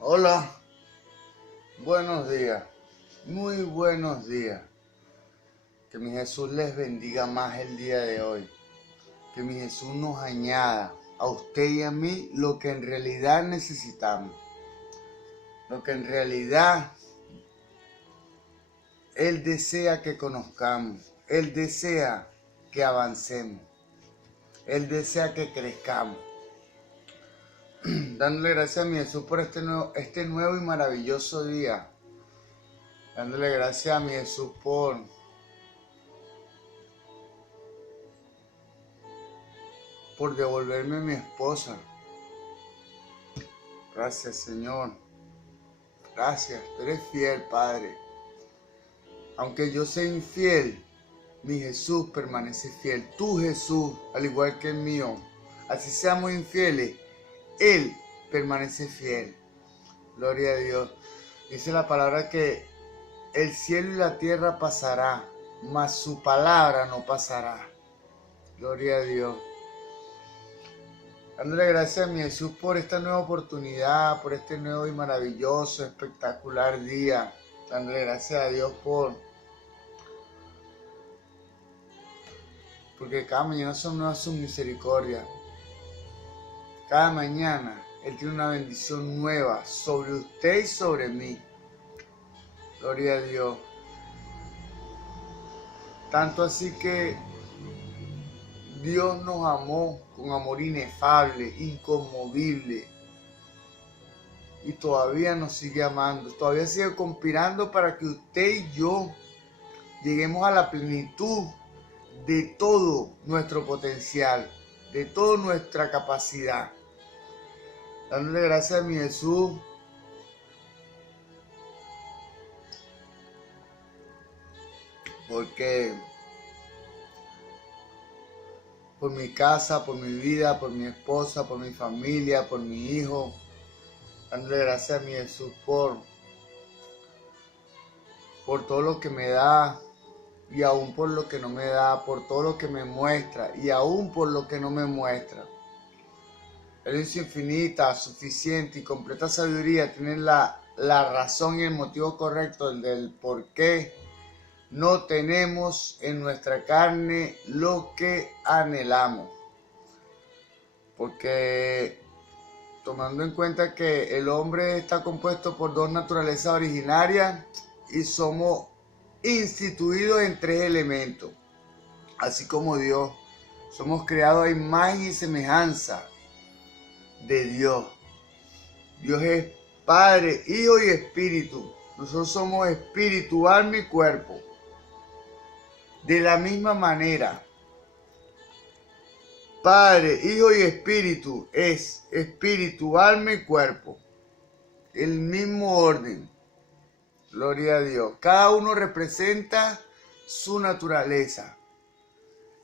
Hola, buenos días, muy buenos días. Que mi Jesús les bendiga más el día de hoy. Que mi Jesús nos añada a usted y a mí lo que en realidad necesitamos. Lo que en realidad Él desea que conozcamos. Él desea que avancemos. Él desea que crezcamos. Dándole gracias a mi Jesús por este nuevo y maravilloso día. Dándole gracias a mi Jesús por devolverme a mi esposa. Gracias, Señor. Gracias, tú eres fiel, Padre. Aunque yo sea infiel, mi Jesús permanece fiel. Tu Jesús, al igual que el mío, así seamos infieles, Él permanece fiel. Gloria a Dios. Dice la palabra que el cielo y la tierra pasará, mas su palabra no pasará. Gloria a Dios. Dándole gracias a mi Jesús por esta nueva oportunidad, por este nuevo y maravilloso, espectacular día. Dándole gracias a Dios porque cada mañana son nuevas sus misericordias. Cada mañana Él tiene una bendición nueva sobre usted y sobre mí. Gloria a Dios. Tanto así que Dios nos amó con amor inefable, inconmovible. Y todavía nos sigue amando. Todavía sigue conspirando para que usted y yo lleguemos a la plenitud de todo nuestro potencial, de toda nuestra capacidad. Dándole gracias a mi Jesús porque por mi casa, por mi vida, por mi esposa, por mi familia, por mi hijo. Dándole gracias a mi Jesús por todo lo que me da y aún por lo que no me da, por todo lo que me muestra y aún por lo que no me muestra. Él en su infinita, suficiente y completa sabiduría tiene la razón y el motivo correcto del por qué no tenemos en nuestra carne lo que anhelamos. Porque tomando en cuenta que el hombre está compuesto por dos naturalezas originarias y somos instituidos en tres elementos, así como Dios. Somos creados a imagen y semejanza de Dios. Dios es Padre, Hijo y Espíritu. Nosotros somos espíritu, alma y cuerpo. De la misma manera, Padre, Hijo y Espíritu es espíritu, alma y cuerpo. El mismo orden. Gloria a Dios. Cada uno representa su naturaleza.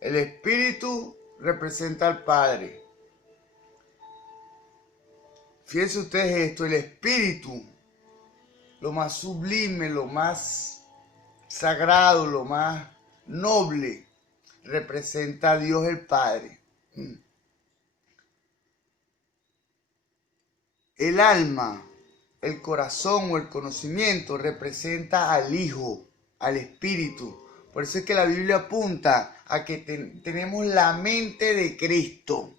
El Espíritu representa al Padre. Fíjense ustedes esto, el Espíritu, lo más sublime, lo más sagrado, lo más noble, representa a Dios el Padre. El alma, el corazón o el conocimiento representa al Hijo, al Espíritu. Por eso es que la Biblia apunta a que tenemos la mente de Cristo.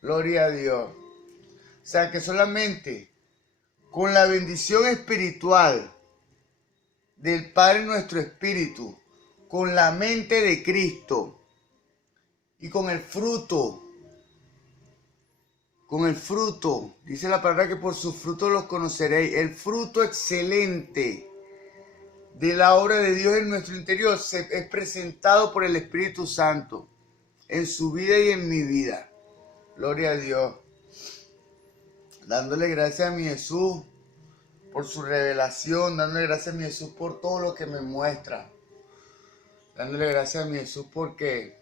Gloria a Dios. O sea que solamente con la bendición espiritual del Padre nuestro Espíritu, con la mente de Cristo y con el fruto, dice la palabra que por sus frutos los conoceréis, el fruto excelente de la obra de Dios en nuestro interior es presentado por el Espíritu Santo en su vida y en mi vida. Gloria a Dios. Dándole gracias a mi Jesús por su revelación, dándole gracias a mi Jesús por todo lo que me muestra. Dándole gracias a mi Jesús porque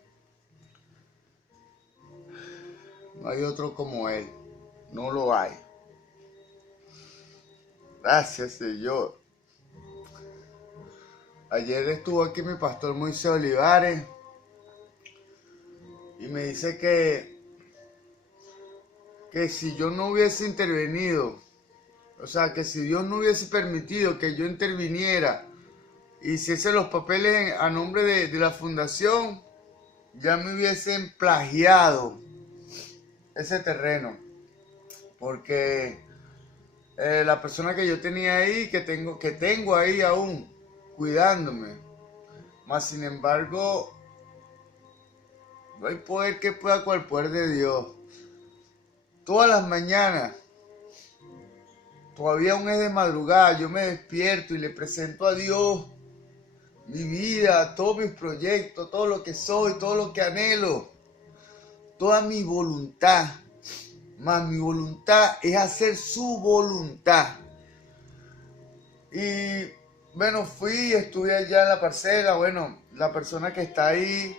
no hay otro como Él. No lo hay. Gracias, Señor. Ayer estuvo aquí mi pastor Moisés Olivares y me dice que si yo no hubiese intervenido, o sea, que si Dios no hubiese permitido que yo interviniera, hiciese los papeles a nombre de la fundación, ya me hubiesen plagiado ese terreno. Porque la persona que yo tenía ahí, que tengo ahí aún, cuidándome, mas sin embargo, no hay poder que pueda con el poder de Dios. Todas las mañanas, todavía aún es de madrugada, yo me despierto y le presento a Dios mi vida, todos mis proyectos, todo lo que soy, todo lo que anhelo, toda mi voluntad. Mas mi voluntad es hacer su voluntad. Y bueno, estuve allá en la parcela. Bueno, la persona que está ahí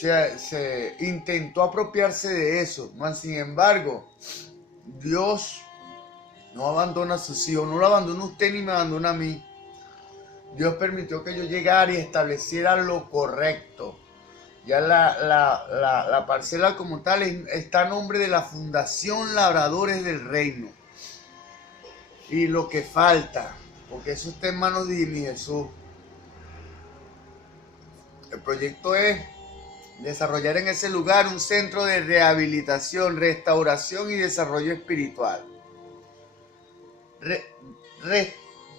se intentó apropiarse de eso. Mas sin embargo, Dios no abandona a sus hijos, no lo abandona usted ni me abandona a mí. Dios permitió que yo llegara y estableciera lo correcto. Ya la parcela como tal está a nombre de la Fundación Labradores del Reino. Y lo que falta, porque eso está en manos de mi Jesús. El proyecto es desarrollar en ese lugar un centro de rehabilitación, restauración y desarrollo espiritual.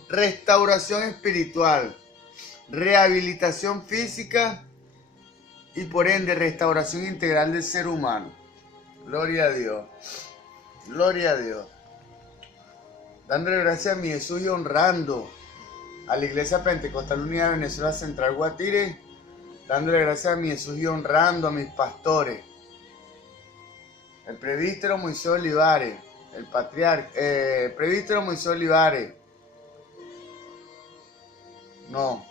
Restauración espiritual, rehabilitación física y por ende restauración integral del ser humano. Gloria a Dios. Gloria a Dios. Dándole gracias a mi Jesús y honrando a la Iglesia Pentecostal Unida de Venezuela Central Guatire. Dándole gracias a mi Jesús y honrando a mis pastores. El presbítero Moisés Olivares. El patriarca. Presbítero Moisés Olivares. No.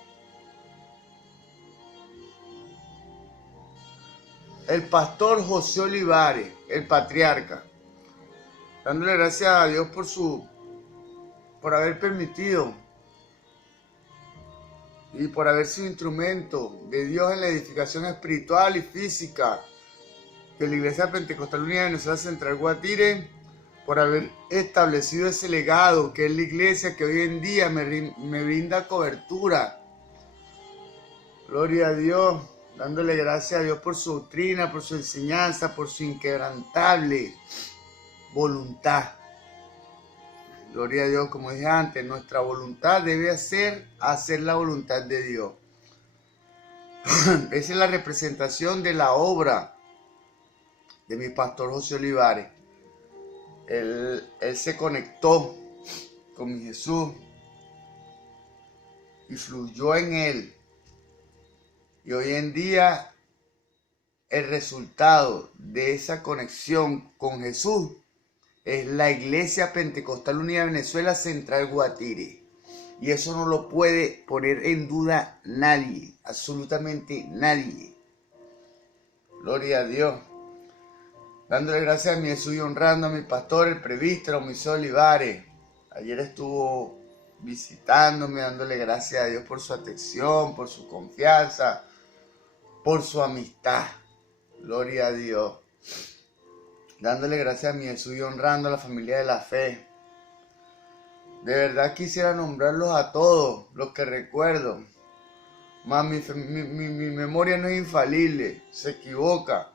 El pastor José Olivares. El patriarca. Dándole gracias a Dios por haber permitido y por haber sido instrumento de Dios en la edificación espiritual y física de la Iglesia Pentecostal Unida de Venezuela Central Guatire, por haber establecido ese legado que es la iglesia que hoy en día me brinda cobertura. Gloria a Dios, dándole gracias a Dios por su doctrina, por su enseñanza, por su inquebrantable voluntad. Gloria a Dios, como dije antes, nuestra voluntad debe ser hacer la voluntad de Dios. Esa es la representación de la obra de mi pastor José Olivares. Él se conectó con mi Jesús y fluyó en él. Y hoy en día el resultado de esa conexión con Jesús es la Iglesia Pentecostal Unida de Venezuela Central Guatire. Y eso no lo puede poner en duda nadie, absolutamente nadie. Gloria a Dios. Dándole gracias a mi Jesús y honrando a mi pastor, el presbítero Moisés Olivares. Ayer estuvo visitándome, dándole gracias a Dios por su atención, por su confianza, por su amistad. Gloria a Dios. Dándole gracias a mi Jesús y honrando a la familia de la fe. De verdad quisiera nombrarlos a todos, los que recuerdo. Mas mi memoria no es infalible, se equivoca.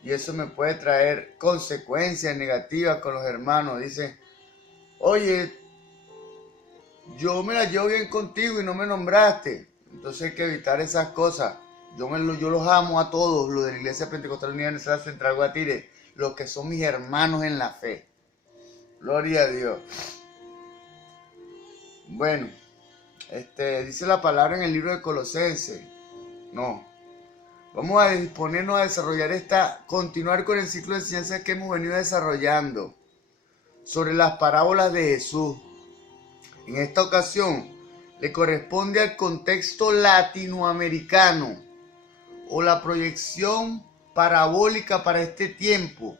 Y eso me puede traer consecuencias negativas con los hermanos. Dicen, oye, yo me la llevo bien contigo y no me nombraste. Entonces hay que evitar esas cosas. Yo los amo a todos, los de la Iglesia Pentecostal Unida de Venezuela Central Guatire, los que son mis hermanos en la fe. Gloria a Dios. Bueno, dice la palabra en el libro de Colosenses. No. Vamos a disponernos a desarrollar continuar con el ciclo de enseñanzas que hemos venido desarrollando sobre las parábolas de Jesús. En esta ocasión le corresponde al contexto latinoamericano o la proyección parabólica para este tiempo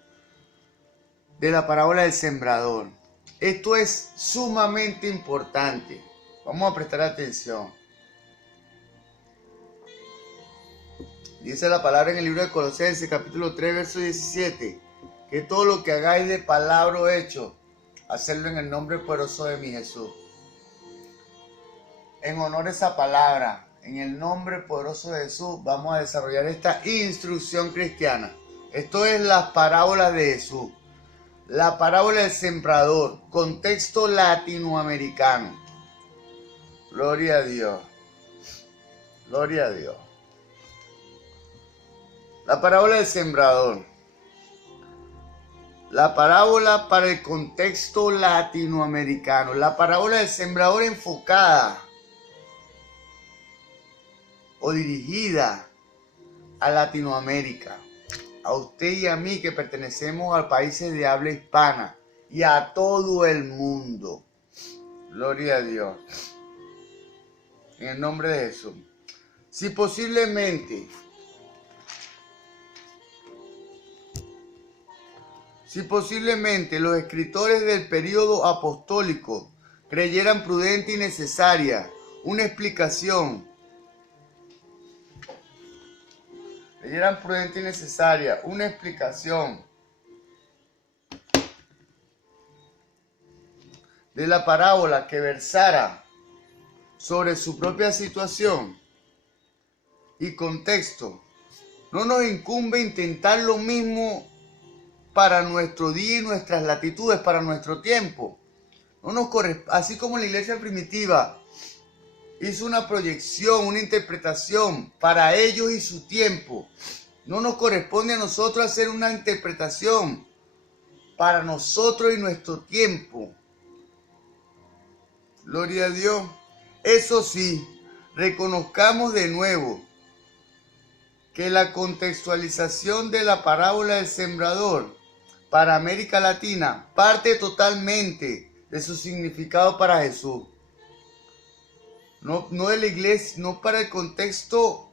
de la parábola del sembrador. Esto es sumamente importante. Vamos a prestar atención. Dice la palabra en el libro de Colosenses, capítulo 3, verso 17, que todo lo que hagáis de palabra o hecho, hacerlo en el nombre poderoso de mi Jesús. En honor a esa palabra, en el nombre poderoso de Jesús, vamos a desarrollar esta instrucción cristiana. Esto es las parábolas de Jesús. La parábola del sembrador, contexto latinoamericano. Gloria a Dios. Gloria a Dios. La parábola del sembrador. La parábola para el contexto latinoamericano. La parábola del sembrador enfocada o dirigida a Latinoamérica. A usted y a mí que pertenecemos a países de habla hispana y a todo el mundo. Gloria a Dios. En el nombre de Jesús. Si posiblemente los escritores del período apostólico creyeran prudente y necesaria una explicación, de la parábola que versara sobre su propia situación y contexto, no nos incumbe intentar lo mismo para nuestro día y nuestras latitudes, para nuestro tiempo. Así como la iglesia primitiva hizo una proyección, una interpretación para ellos y su tiempo, no nos corresponde a nosotros hacer una interpretación para nosotros y nuestro tiempo. Gloria a Dios. Eso sí, reconozcamos de nuevo que la contextualización de la parábola del sembrador para América Latina parte totalmente de su significado para Jesús. No de la iglesia, no para el contexto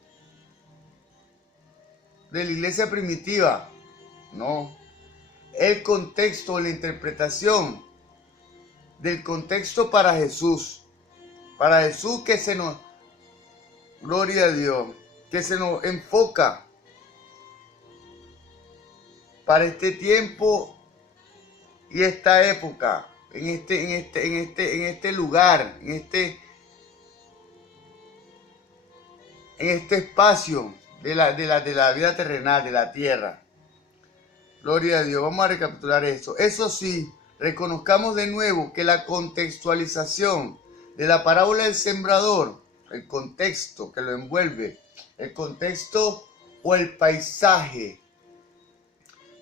de la iglesia primitiva. No. El contexto, la interpretación del contexto para Jesús. Para Jesús que se nos, gloria a Dios, que se nos enfoca para este tiempo y esta época, en este lugar, en este espacio de la vida terrenal, de la tierra. Gloria a Dios. Vamos a recapitular esto. Eso sí, reconozcamos de nuevo que la contextualización de la parábola del sembrador, el contexto que lo envuelve, el contexto o el paisaje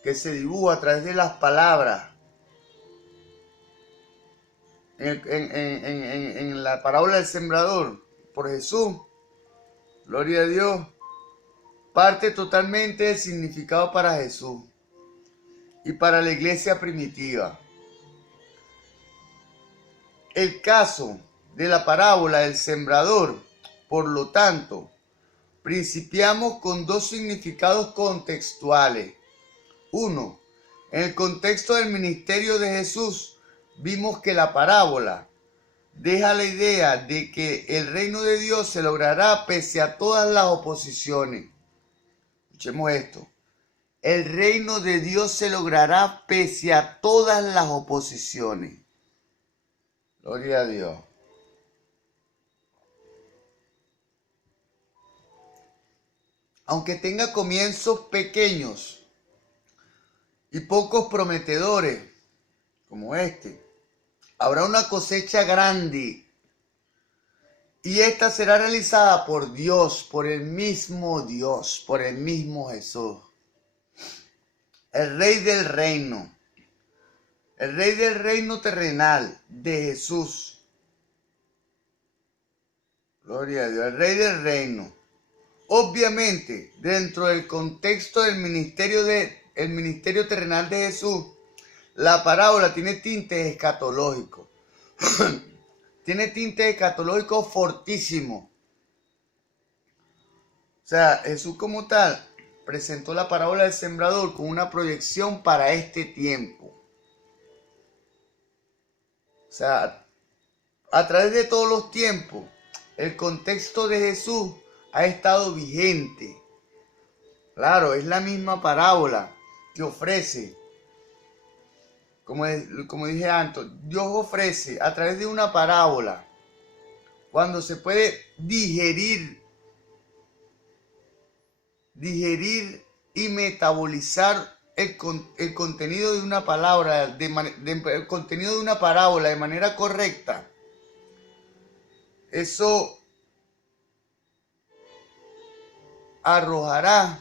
que se dibuja a través de las palabras en la parábola del sembrador por Jesús, gloria a Dios, parte totalmente del significado para Jesús y para la iglesia primitiva. El caso de la parábola del sembrador, por lo tanto, principiamos con dos significados contextuales. Uno, en el contexto del ministerio de Jesús, vimos que la parábola deja la idea de que el reino de Dios se logrará pese a todas las oposiciones. Escuchemos esto. El reino de Dios se logrará pese a todas las oposiciones. Gloria a Dios. Aunque tenga comienzos pequeños y pocos prometedores, como este, habrá una cosecha grande y esta será realizada por Dios, por el mismo Dios, por el mismo Jesús, el Rey del reino terrenal de Jesús. Gloria a Dios, el Rey del reino. Obviamente, dentro del contexto del ministerio terrenal de Jesús, la parábola tiene tintes escatológicos. Tiene tintes escatológicos fortísimos. O sea, Jesús como tal presentó la parábola del sembrador con una proyección para este tiempo. O sea, a través de todos los tiempos, el contexto de Jesús ha estado vigente Claro, es la misma parábola que ofrece. Como dije antes, Dios ofrece a través de una parábola, cuando se puede digerir y metabolizar el contenido de una palabra, el contenido de una parábola de manera correcta. Eso arrojará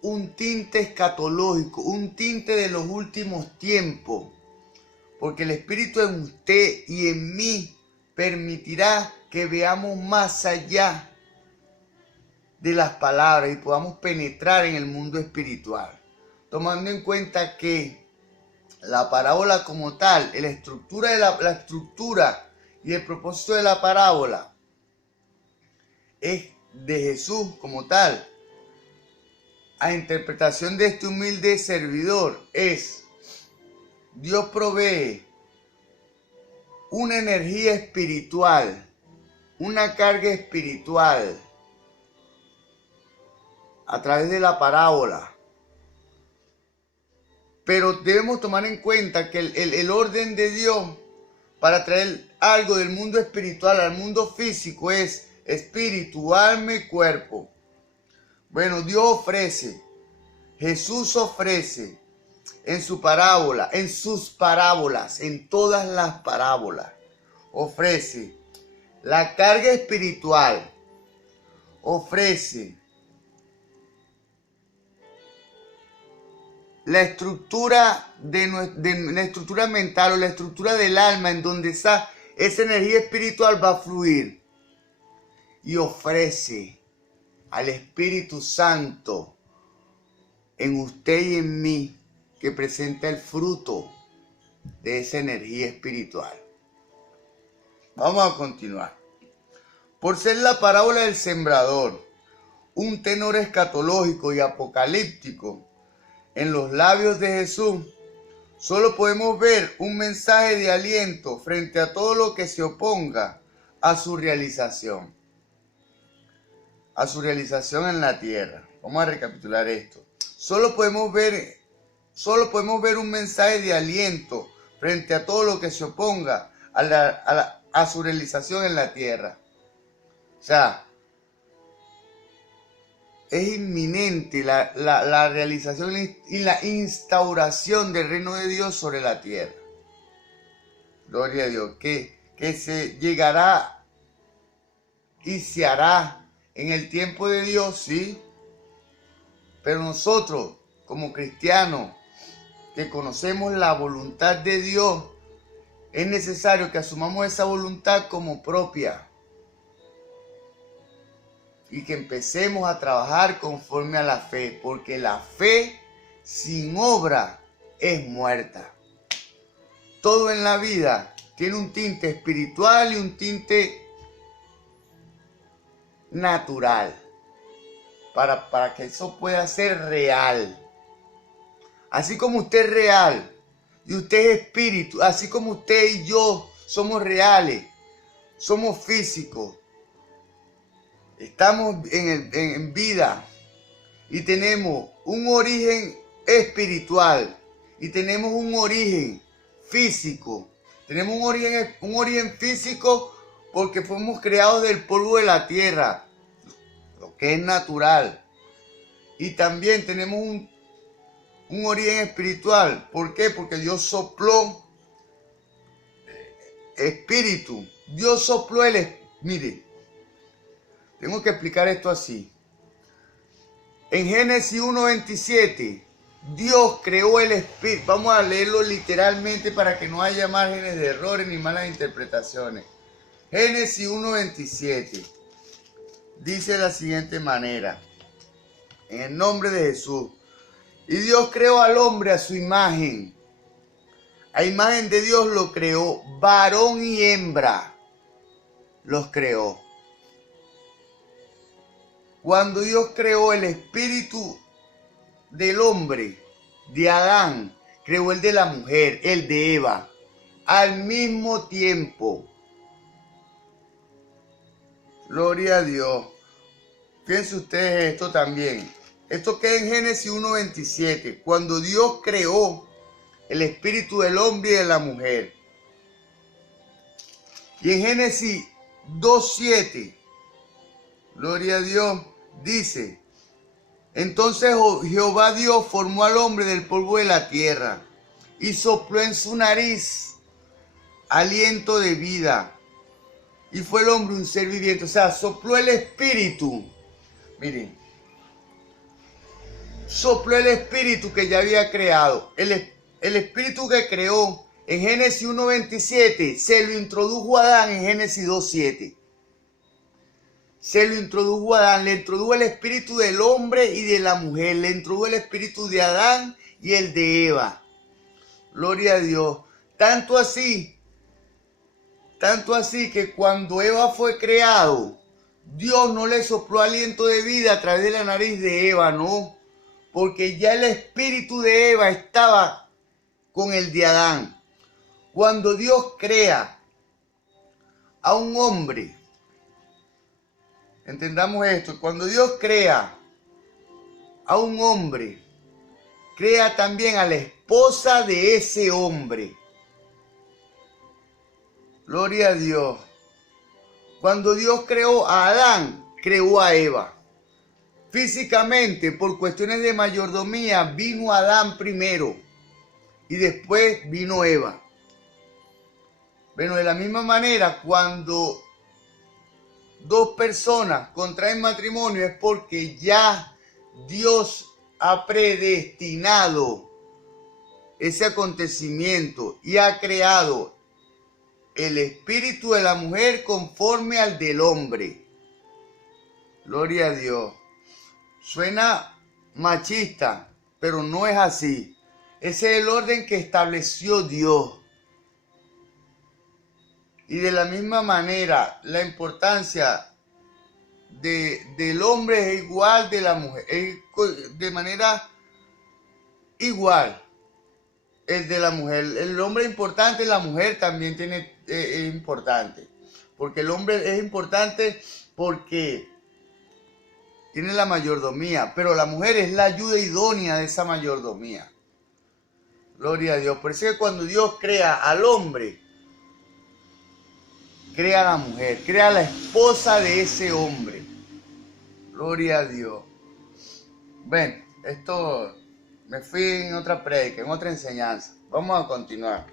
un tinte escatológico, un tinte de los últimos tiempos, porque el Espíritu en usted y en mí permitirá que veamos más allá de las palabras y podamos penetrar en el mundo espiritual, tomando en cuenta que la parábola como tal, la estructura y el propósito de la parábola es de Jesús como tal. A interpretación de este humilde servidor es: Dios provee una energía espiritual, una carga espiritual a través de la parábola. Pero debemos tomar en cuenta que el orden de Dios para traer algo del mundo espiritual al mundo físico es espíritu, alma y cuerpo. Bueno, Dios ofrece, Jesús ofrece en su parábola, en sus parábolas, en todas las parábolas, ofrece la carga espiritual, ofrece la estructura la estructura mental o la estructura del alma en donde esa energía espiritual va a fluir, y ofrece al Espíritu Santo en usted y en mí, que presenta el fruto de esa energía espiritual. Vamos a continuar. Por ser la parábola del sembrador un tenor escatológico y apocalíptico en los labios de Jesús, solo podemos ver un mensaje de aliento frente a todo lo que se oponga a su realización. A su realización en la tierra. Vamos a recapitular esto. Solo podemos ver un mensaje de aliento frente a todo lo que se oponga a su realización en la tierra. O sea, es inminente la realización y la instauración del reino de Dios sobre la tierra. Gloria a Dios. Que se llegará y se hará en el tiempo de Dios, sí. Pero nosotros, como cristianos, que conocemos la voluntad de Dios, es necesario que asumamos esa voluntad como propia y que empecemos a trabajar conforme a la fe, porque la fe sin obra es muerta. Todo en la vida tiene un tinte espiritual y un tinte natural, para que eso pueda ser real. Así como usted es real y usted es espíritu, así como usted y yo somos reales, somos físicos, estamos en vida y tenemos un origen espiritual y tenemos un origen físico. Tenemos un origen físico porque fuimos creados del polvo de la tierra, lo que es natural. Y también tenemos un origen espiritual. ¿Por qué? Porque Dios sopló espíritu. Dios sopló mire, tengo que explicar esto así. En Génesis 1:27, Dios creó el espíritu. Vamos a leerlo literalmente para que no haya márgenes de errores ni malas interpretaciones. Génesis 1:27 dice de la siguiente manera: en el nombre de Jesús. Y Dios creó al hombre a su imagen. A imagen de Dios lo creó, varón y hembra los creó. Cuando Dios creó el espíritu del hombre, de Adán, creó el de la mujer, el de Eva. al mismo tiempo. Gloria a Dios. Fíjense ustedes esto también. Esto queda en Génesis 1:27. Cuando Dios creó el espíritu del hombre y de la mujer. Y en Génesis 2:7, gloria a Dios, dice: entonces Jehová Dios formó al hombre del polvo de la tierra y sopló en su nariz aliento de vida. Y fue el hombre un ser viviente. O sea, sopló el espíritu. Miren. Sopló el espíritu que ya había creado. El espíritu que creó en Génesis 1:27 se lo introdujo a Adán en Génesis 2:7. Se lo introdujo a Adán, le introdujo el espíritu del hombre y de la mujer, le introdujo el espíritu de Adán y el de Eva. Gloria a Dios. Tanto así que cuando Eva fue creado, Dios no le sopló aliento de vida a través de la nariz de Eva, no, porque ya el espíritu de Eva estaba con el de Adán. Cuando Dios crea a un hombre, entendamos esto, cuando Dios crea a un hombre, crea también a la esposa de ese hombre. Gloria a Dios. Cuando Dios creó a Adán, creó a Eva. Físicamente, por cuestiones de mayordomía, vino Adán primero y después vino Eva. Bueno, de la misma manera, cuando dos personas contraen matrimonio es porque ya Dios ha predestinado ese acontecimiento y ha creado el espíritu de la mujer conforme al del hombre. Gloria a Dios. Suena machista, pero no es así. Ese es el orden que estableció Dios. Y de la misma manera, la importancia del hombre es igual de la mujer, es de manera igual el de la mujer. El hombre es importante, la mujer también es importante. Porque el hombre es importante porque tiene la mayordomía, pero la mujer es la ayuda idónea de esa mayordomía. Gloria a Dios. Por eso es que cuando Dios crea al hombre, crea a la mujer, crea a la esposa de ese hombre. Gloria a Dios. Bueno, esto me fui en otra prédica, en otra enseñanza. Vamos a continuar.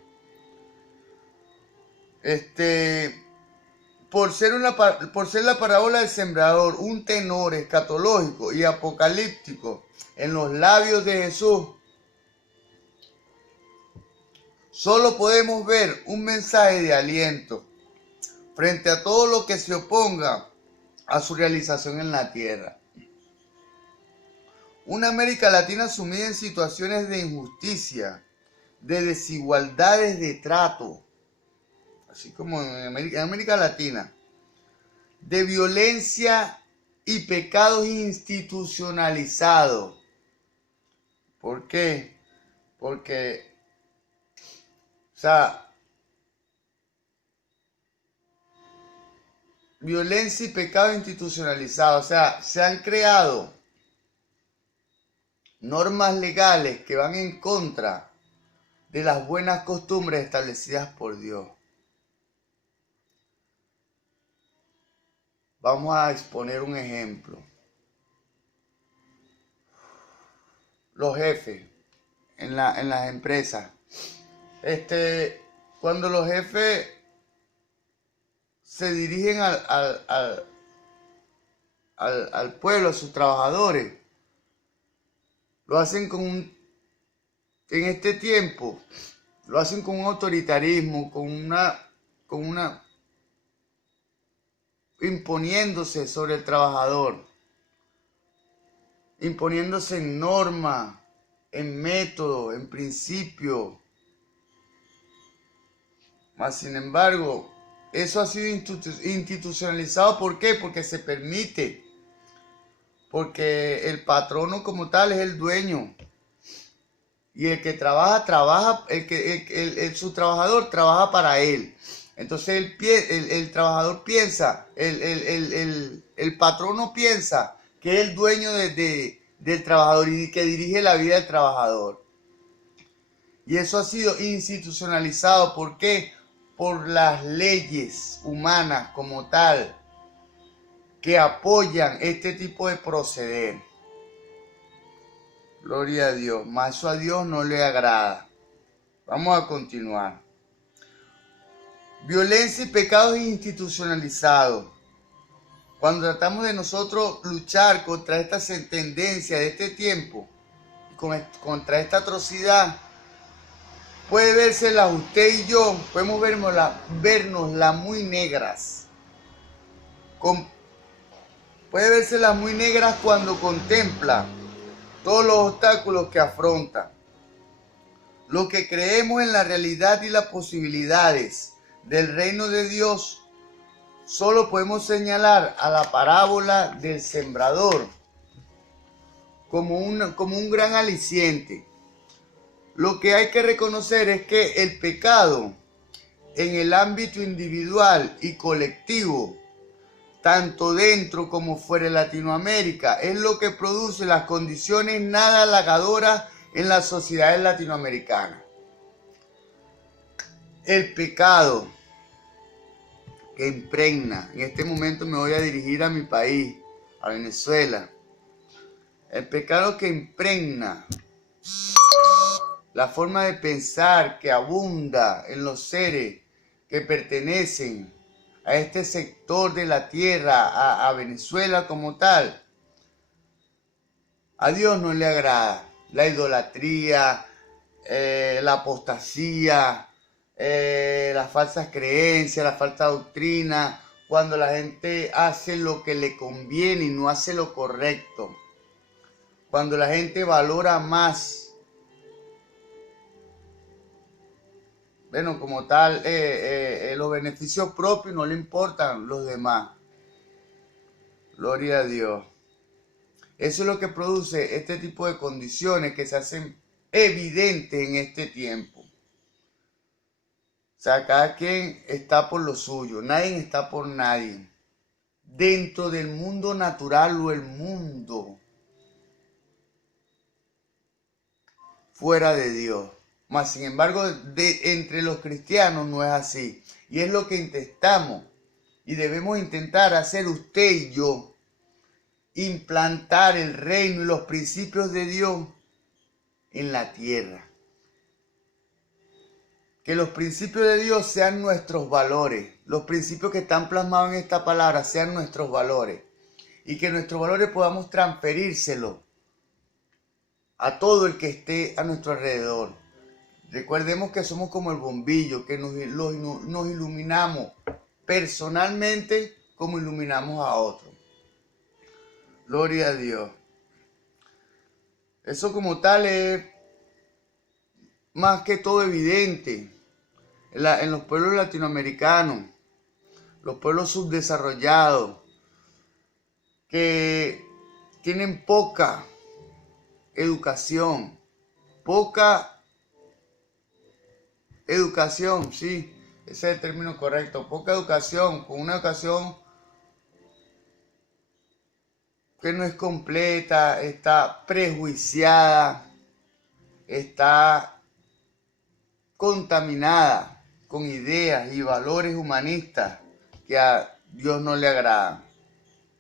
Por ser la parábola del sembrador, un tenor escatológico y apocalíptico en los labios de Jesús, solo podemos ver un mensaje de aliento frente a todo lo que se oponga a su realización en la tierra. Una América Latina sumida en situaciones de injusticia, de desigualdades de trato, así como en América Latina, de violencia y pecados institucionalizados. ¿Por qué? Porque, violencia y pecado institucionalizado, se han creado normas legales que van en contra de las buenas costumbres establecidas por Dios. Vamos a exponer un ejemplo. Los jefes en las empresas. Cuando los jefes se dirigen al pueblo, a sus trabajadores, lo hacen en este tiempo, lo hacen con un autoritarismo, imponiéndose sobre el trabajador, imponiéndose en norma, en método, en principio. Mas, sin embargo, eso ha sido institucionalizado. ¿Por qué? Porque se permite. Porque el patrono como tal es el dueño. Y el que trabaja, trabaja, su trabajador trabaja para él. Entonces el trabajador piensa, el patrono piensa que es el dueño del trabajador y que dirige la vida del trabajador. Y eso ha sido institucionalizado. ¿Por qué? Por las leyes humanas como tal, que apoyan este tipo de proceder. Gloria a Dios. Mas eso a Dios no le agrada. Vamos a continuar. Violencia y pecados institucionalizados. Cuando tratamos de nosotros luchar contra esta tendencia de este tiempo, contra esta atrocidad, puede vérsela usted y yo, podemos vernosla muy negras. Puede vérselas muy negras cuando contempla todos los obstáculos que afronta. Lo que creemos en la realidad y las posibilidades del reino de Dios, solo podemos señalar a la parábola del sembrador como un gran aliciente. Lo que hay que reconocer es que el pecado en el ámbito individual y colectivo, tanto dentro como fuera de Latinoamérica, es lo que produce las condiciones nada halagadoras en las sociedades latinoamericanas. El pecado que impregna, en este momento me voy a dirigir a mi país, a Venezuela. El pecado que impregna la forma de pensar que abunda en los seres que pertenecen a este sector de la tierra, a Venezuela como tal, a Dios no le agrada. La idolatría, la apostasía, las falsas creencias, la falsa doctrina, cuando la gente hace lo que le conviene y no hace lo correcto, cuando la gente valora más, bueno, como tal, los beneficios propios, no le importan los demás. Gloria a Dios. Eso es lo que produce este tipo de condiciones que se hacen evidentes en este tiempo. O sea, cada quien está por lo suyo, nadie está por nadie. Dentro del mundo natural o el mundo fuera de Dios. Mas, sin embargo, entre los cristianos no es así. Y es lo que intentamos y debemos intentar hacer usted y yo. Implantar el reino y los principios de Dios en la tierra. Que los principios de Dios sean nuestros valores. Los principios que están plasmados en esta palabra sean nuestros valores. Y que nuestros valores podamos transferírselo a todo el que esté a nuestro alrededor. Recordemos que somos como el bombillo, que nos iluminamos personalmente como iluminamos a otros. Gloria a Dios. Eso como tal es más que todo evidente en los pueblos latinoamericanos, los pueblos subdesarrollados, que tienen poca educación, sí, ese es el término correcto, poca educación, con una educación que no es completa, está prejuiciada, está contaminada con ideas y valores humanistas que a Dios no le agradan.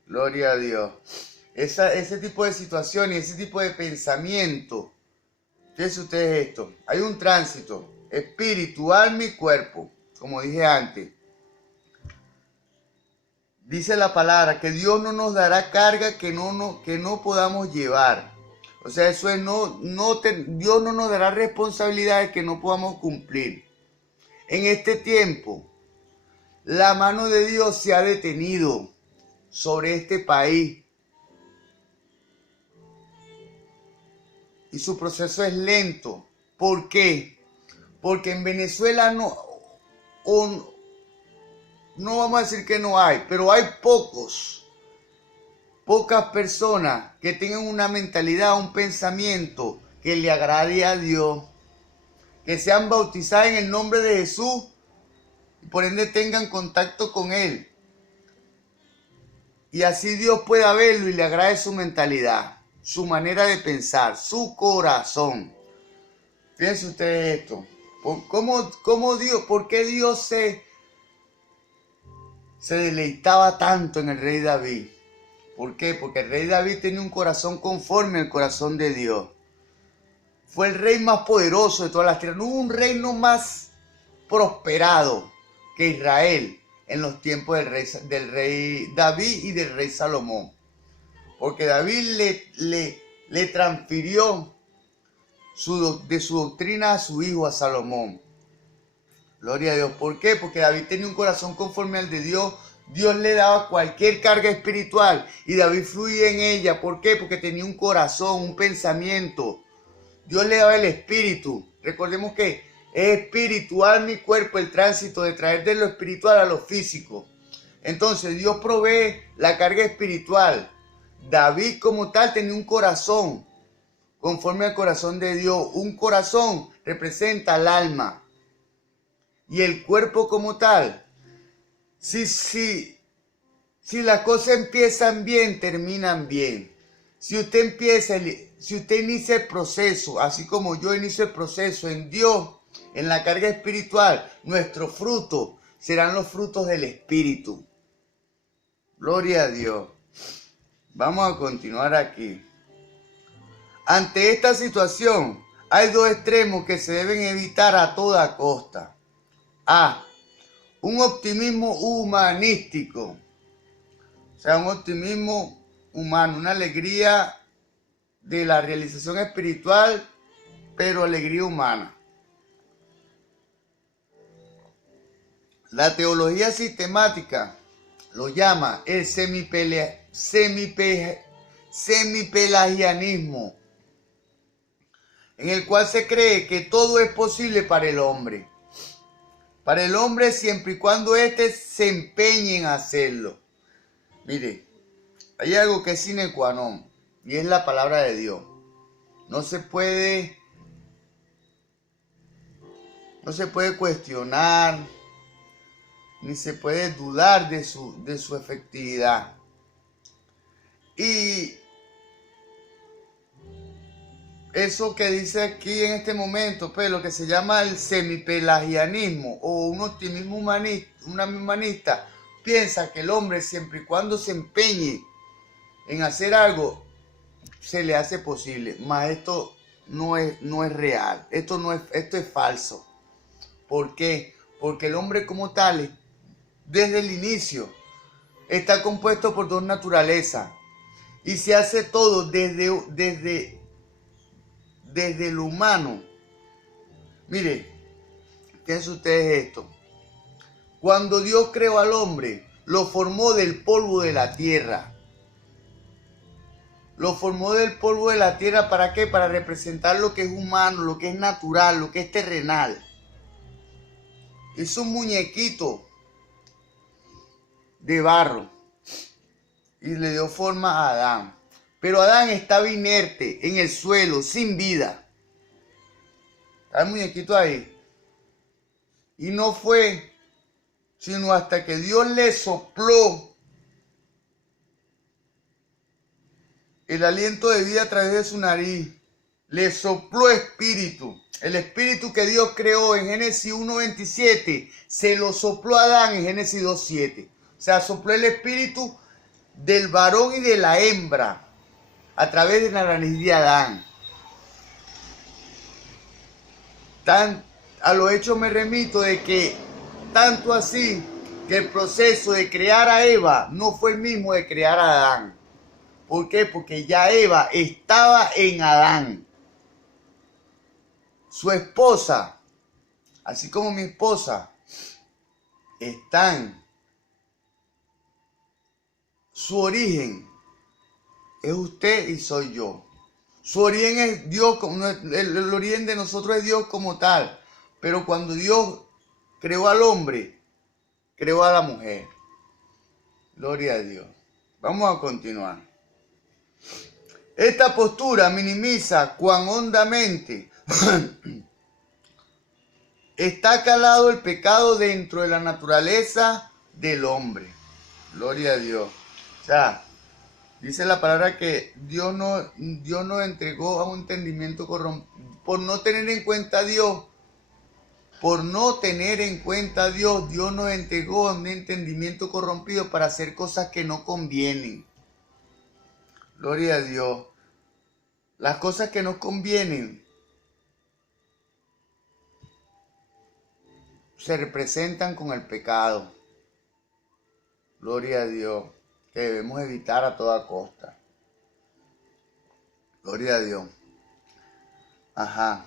Gloria a Dios. Ese tipo de situaciones, ese tipo de pensamiento, fíjense ustedes esto, hay un tránsito espíritu, alma y cuerpo, como dije antes. Dice la palabra que Dios no nos dará carga que no podamos llevar. O sea, eso es Dios no nos dará responsabilidades que no podamos cumplir. En este tiempo, la mano de Dios se ha detenido sobre este país. Y su proceso es lento. ¿Por qué? Porque en Venezuela no vamos a decir que no hay, pero hay pocas personas que tengan una mentalidad, un pensamiento que le agrade a Dios, que sean bautizadas en el nombre de Jesús y por ende tengan contacto con Él. Y así Dios pueda verlo y le agrade su mentalidad, su manera de pensar, su corazón. Fíjense ustedes esto. ¿Por qué Dios se deleitaba tanto en el rey David? ¿Por qué? Porque el rey David tenía un corazón conforme al corazón de Dios. Fue el rey más poderoso de todas las tierras. No hubo un reino más prosperado que Israel en los tiempos del rey David y del rey Salomón. Porque David le transfirió de su doctrina a su hijo, a Salomón. Gloria a Dios. ¿Por qué? Porque David tenía un corazón conforme al de Dios. Dios le daba cualquier carga espiritual y David fluía en ella. ¿Por qué? Porque tenía un corazón, un pensamiento. Dios le daba el espíritu. Recordemos que es espiritual mi cuerpo, el tránsito de traer de lo espiritual a lo físico. Entonces Dios provee la carga espiritual. David como tal tenía un corazón conforme al corazón de Dios. Un corazón representa el alma. Y el cuerpo como tal. Si las cosas empiezan bien, terminan bien. Si usted inicia el proceso, así como yo inicio el proceso en Dios, en la carga espiritual, nuestros frutos serán los frutos del Espíritu. Gloria a Dios. Vamos a continuar aquí. Ante esta situación, hay dos extremos que se deben evitar a toda costa. A. Un optimismo humanístico. O sea, un optimismo humano, una alegría de la realización espiritual, pero alegría humana. La teología sistemática lo llama el semipelagianismo, en el cual se cree que todo es posible para el hombre. Para el hombre siempre y cuando éste se empeñe en hacerlo. Mire, hay algo que es sine qua non y es la palabra de Dios. No se puede cuestionar ni se puede dudar de su efectividad. Y eso que dice aquí en este momento, pues lo que se llama el semipelagianismo o un optimismo humanista, piensa que el hombre siempre y cuando se empeñe en hacer algo, se le hace posible. Mas esto no es real, esto es falso. ¿Por qué? Porque el hombre como tal, desde el inicio, está compuesto por dos naturalezas y se hace todo desde lo humano. Mire, fíjense ustedes esto. Cuando Dios creó al hombre, lo formó del polvo de la tierra. Lo formó del polvo de la tierra, ¿para qué? Para representar lo que es humano, lo que es natural, lo que es terrenal. Es un muñequito de barro y le dio forma a Adán. Pero Adán estaba inerte en el suelo, sin vida. Está el muñequito ahí. Y no fue sino hasta que Dios le sopló el aliento de vida a través de su nariz. Le sopló espíritu. El espíritu que Dios creó en Génesis 1:27 se lo sopló a Adán en Génesis 2:7. O sea, sopló el espíritu del varón y de la hembra a través de la nariz de Adán. A lo hecho me remito de que tanto así que el proceso de crear a Eva no fue el mismo de crear a Adán. ¿Por qué? Porque ya Eva estaba en Adán. Su esposa, así como mi esposa, están. Su origen es usted y soy yo. Su origen es Dios, el origen de nosotros es Dios como tal. Pero cuando Dios creó al hombre, creó a la mujer. Gloria a Dios. Vamos a continuar. Esta postura minimiza cuán hondamente está calado el pecado dentro de la naturaleza del hombre. Gloria a Dios. O sea, dice la palabra que Dios nos entregó a un entendimiento corrompido por no tener en cuenta a Dios. Por no tener en cuenta a Dios, Dios nos entregó a un entendimiento corrompido para hacer cosas que no convienen. Gloria a Dios. Las cosas que nos convienen se representan con el pecado. Gloria a Dios. Que debemos evitar a toda costa. Gloria a Dios. Ajá.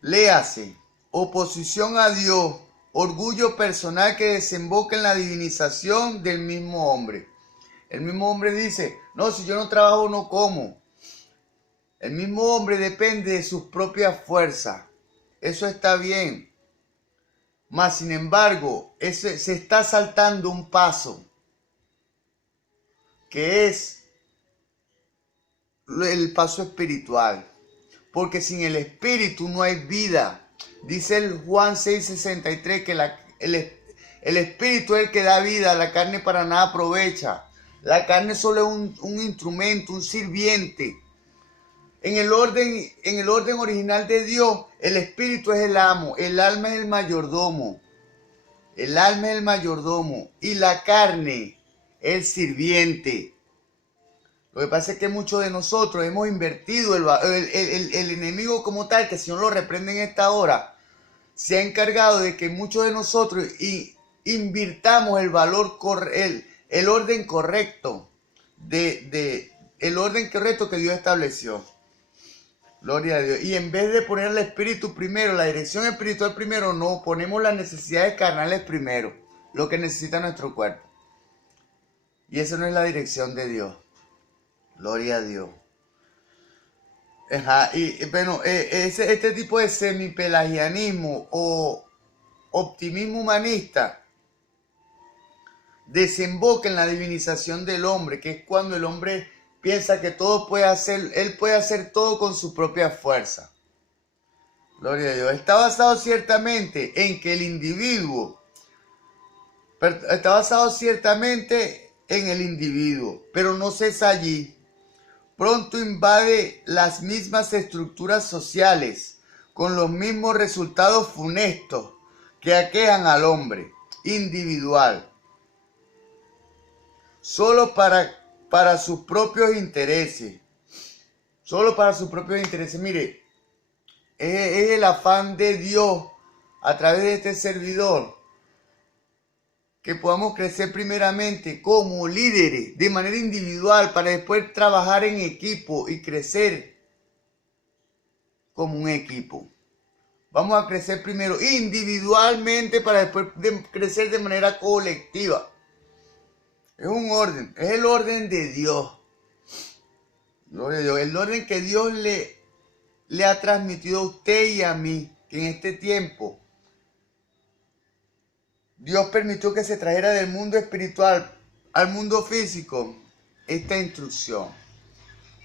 Léase. Oposición a Dios. Orgullo personal que desemboca en la divinización del mismo hombre. El mismo hombre dice, no, si yo no trabajo no como. El mismo hombre depende de sus propias fuerzas. Eso está bien. Mas, sin embargo, se está saltando un paso, que es el paso espiritual. Porque sin el espíritu no hay vida. Dice el Juan 6:63 que el espíritu es el que da vida, la carne para nada aprovecha. La carne solo es un instrumento, un sirviente. En el orden original de Dios, el espíritu es el amo, el alma es el mayordomo. El alma es el mayordomo y la carne es el sirviente. Lo que pasa es que muchos de nosotros hemos invertido el enemigo como tal, que el Señor lo reprende en esta hora, se ha encargado de que muchos de nosotros invirtamos el valor, el orden correcto, el orden correcto que Dios estableció. Gloria a Dios. Y en vez de poner el espíritu primero, la dirección espiritual primero, no, ponemos las necesidades carnales primero, lo que necesita nuestro cuerpo. Y eso no es la dirección de Dios. Gloria a Dios. Ajá, y bueno, este tipo de semipelagianismo o optimismo humanista desemboca en la divinización del hombre, que es cuando el hombre piensa que todo él puede hacer todo con su propia fuerza. Gloria a Dios. Está basado ciertamente en que el individuo, pero no cesa allí. Pronto invade las mismas estructuras sociales, con los mismos resultados funestos que aquejan al hombre individual, solo para sus propios intereses. Solo para sus propios intereses. Mire, es el afán de Dios a través de este servidor que podamos crecer primeramente como líderes de manera individual para después trabajar en equipo y crecer como un equipo. Vamos a crecer primero individualmente para después crecer de manera colectiva. Es un orden, es el orden de Dios. Gloria a Dios, el orden que Dios le ha transmitido a usted y a mí, que en este tiempo Dios permitió que se trajera del mundo espiritual al mundo físico esta instrucción.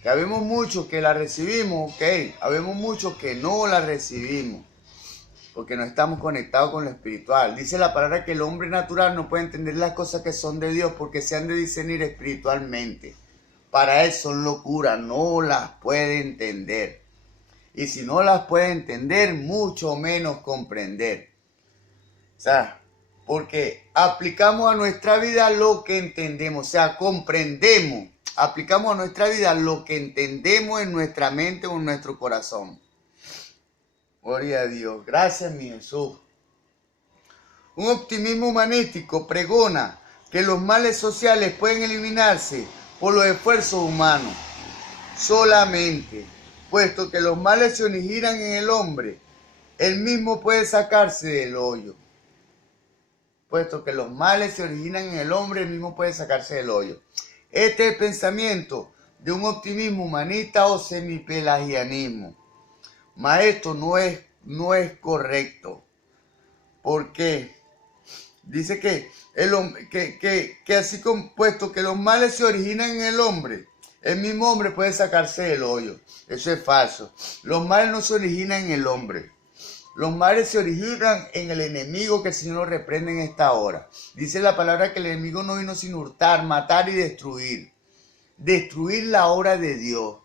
Que habemos muchos que la recibimos, ok. Habemos muchos que no la recibimos, porque no estamos conectados con lo espiritual. Dice la palabra que el hombre natural no puede entender las cosas que son de Dios porque se han de discernir espiritualmente. Para él son locuras, no las puede entender. Y si no las puede entender, mucho menos comprender. O sea, porque aplicamos a nuestra vida lo que entendemos, o sea, comprendemos, aplicamos a nuestra vida lo que entendemos en nuestra mente o en nuestro corazón. Gloria a Dios, gracias mi Jesús. Un optimismo humanístico pregona que los males sociales pueden eliminarse por los esfuerzos humanos solamente, puesto que los males se originan en el hombre, él mismo puede sacarse del hoyo. Puesto que los males se originan en el hombre, él mismo puede sacarse del hoyo. Este es el pensamiento de un optimismo humanista o semipelagianismo. Mas esto no es correcto. ¿Por qué? Dice que así compuesto que los males se originan en el hombre, El mismo hombre puede sacarse del hoyo. Eso es falso. Los males no se originan en el hombre. Los males se originan en el enemigo, que el Señor nos reprende en esta hora. Dice la palabra que el enemigo no vino sin hurtar, matar y destruir. Destruir la obra de Dios.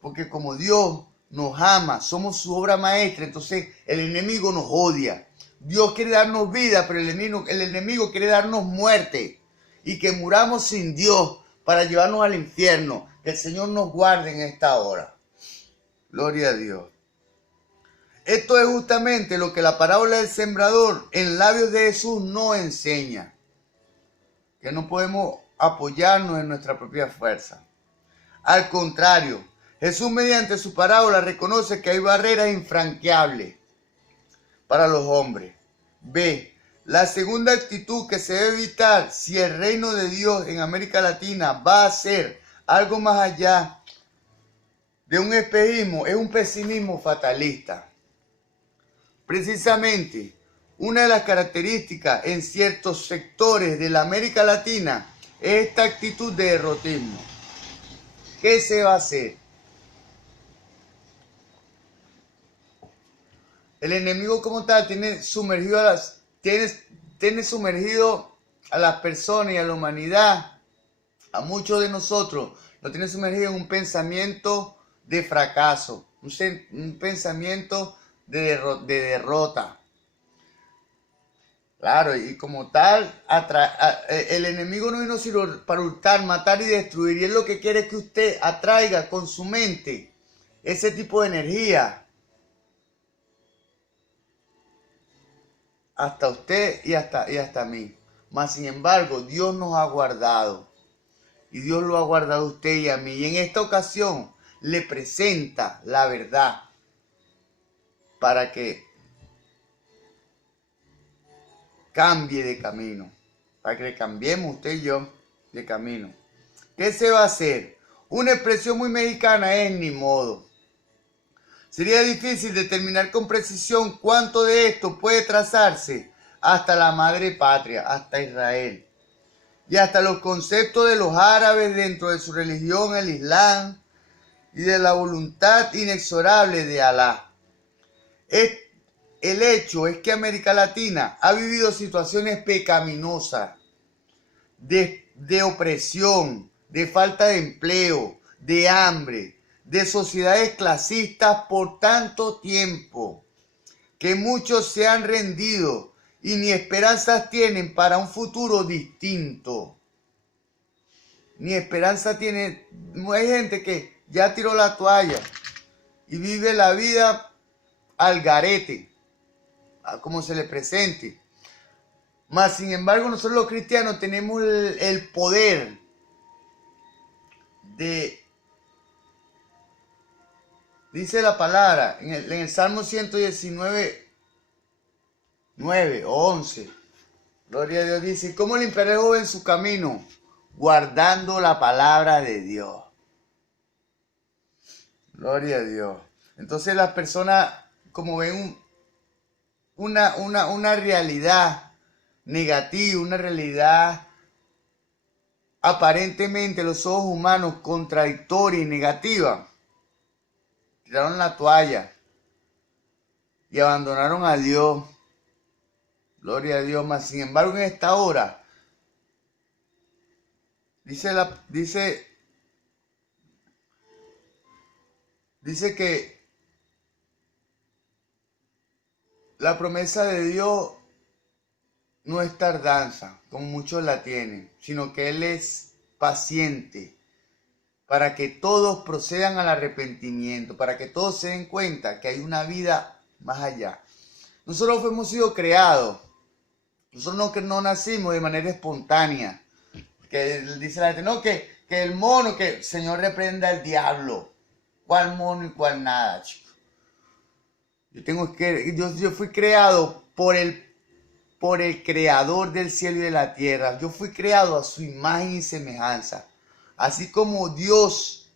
Porque como Dios nos ama, somos su obra maestra, entonces el enemigo nos odia. Dios quiere darnos vida, pero el enemigo quiere darnos muerte. Y que muramos sin Dios para llevarnos al infierno. Que el Señor nos guarde en esta hora. Gloria a Dios. Esto es justamente lo que la parábola del sembrador en labios de Jesús nos enseña. Que no podemos apoyarnos en nuestra propia fuerza. Al contrario, Jesús mediante su parábola reconoce que hay barreras infranqueables para los hombres. B. La segunda actitud que se debe evitar si el reino de Dios en América Latina va a ser algo más allá de un espejismo, es un pesimismo fatalista. Precisamente, una de las características en ciertos sectores de la América Latina es esta actitud de derrotismo. ¿Qué se va a hacer? El enemigo como tal tiene sumergido a las personas y a la humanidad, a muchos de nosotros, lo tiene sumergido en un pensamiento de fracaso, un pensamiento de derrota. Claro, y como tal, el enemigo no vino sino para hurtar, matar y destruir. Y él lo que quiere es que usted atraiga con su mente ese tipo de energía hasta usted y hasta mí. Mas sin embargo, Dios nos ha guardado. Y Dios lo ha guardado a usted y a mí. Y en esta ocasión le presenta la verdad para que cambie de camino. Para que cambiemos usted y yo de camino. ¿Qué se va a hacer? Una expresión muy mexicana es ni modo. Sería difícil determinar con precisión cuánto de esto puede trazarse hasta la madre patria, hasta Israel. Y hasta los conceptos de los árabes dentro de su religión, el Islam, y de la voluntad inexorable de Alá. El hecho es que América Latina ha vivido situaciones pecaminosas, de opresión, de falta de empleo, de hambre, de sociedades clasistas por tanto tiempo, que muchos se han rendido y ni esperanzas tienen para un futuro distinto. Ni esperanza tiene. Hay gente que ya tiró la toalla y vive la vida al garete, como se le presente. Mas sin embargo, nosotros los cristianos tenemos el poder de, dice la palabra en el Salmo 119, 9 o 11. Gloria a Dios, dice: ¿cómo limpiará el joven su camino? Guardando la palabra de Dios. Gloria a Dios. Entonces las personas, como ven una realidad negativa, una realidad aparentemente a los ojos humanos contradictoria y negativa, tiraron la toalla y abandonaron a Dios. Gloria a Dios. Mas sin embargo, en esta hora dice que la promesa de Dios no es tardanza, como muchos la tienen, sino que Él es paciente para que todos procedan al arrepentimiento, para que todos se den cuenta que hay una vida más allá. Nosotros hemos sido creados, nosotros no nacimos de manera espontánea, que dice la gente, no, que el mono, que el Señor reprenda al diablo. ¿Cuál mono y cuál nada, chicos? Yo fui creado por el creador del cielo y de la tierra. Yo fui creado a su imagen y semejanza. Así como Dios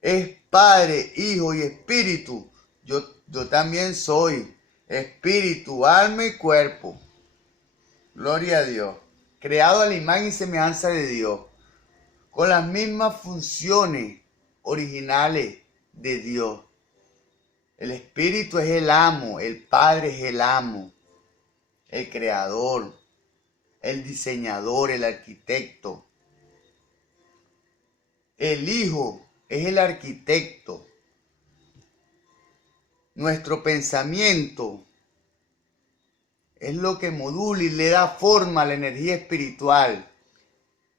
es Padre, Hijo y Espíritu, yo también soy espíritu, alma y cuerpo. Gloria a Dios. Creado a la imagen y semejanza de Dios. con las mismas funciones originales de Dios. El Espíritu es el amo, el Padre es el amo, el creador, el diseñador, el arquitecto. El Hijo es el arquitecto. Nuestro pensamiento es lo que modula y le da forma a la energía espiritual.